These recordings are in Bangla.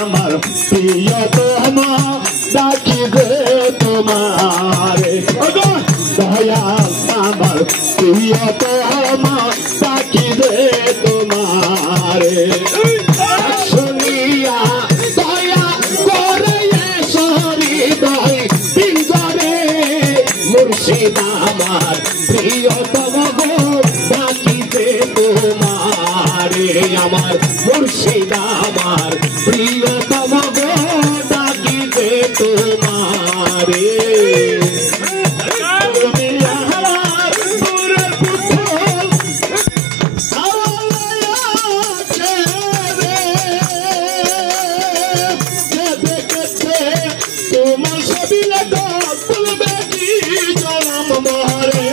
আমার প্রিয়তম ডাকিবে তোমারে দয়াল আমার প্রিয়তম ডাকিবে তোমারে শুনিয়া দয়া করে হৃদয় পিঞ্জরে মুর্শিদ আমার প্রিয়তম ডাকিবে তোমারে আমার মুর্শিদ আমার প্রিয়তম ডাকিবে তোমারে তোমার ছবি লেখা তুলবে কি জনম মরে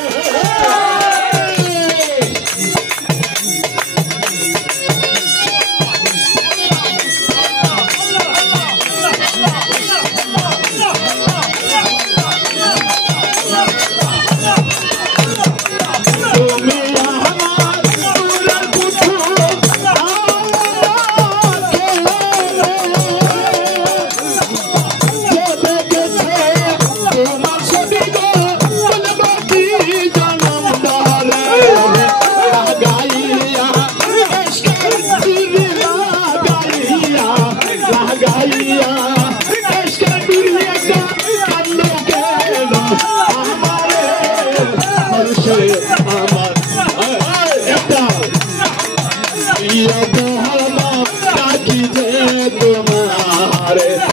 আমার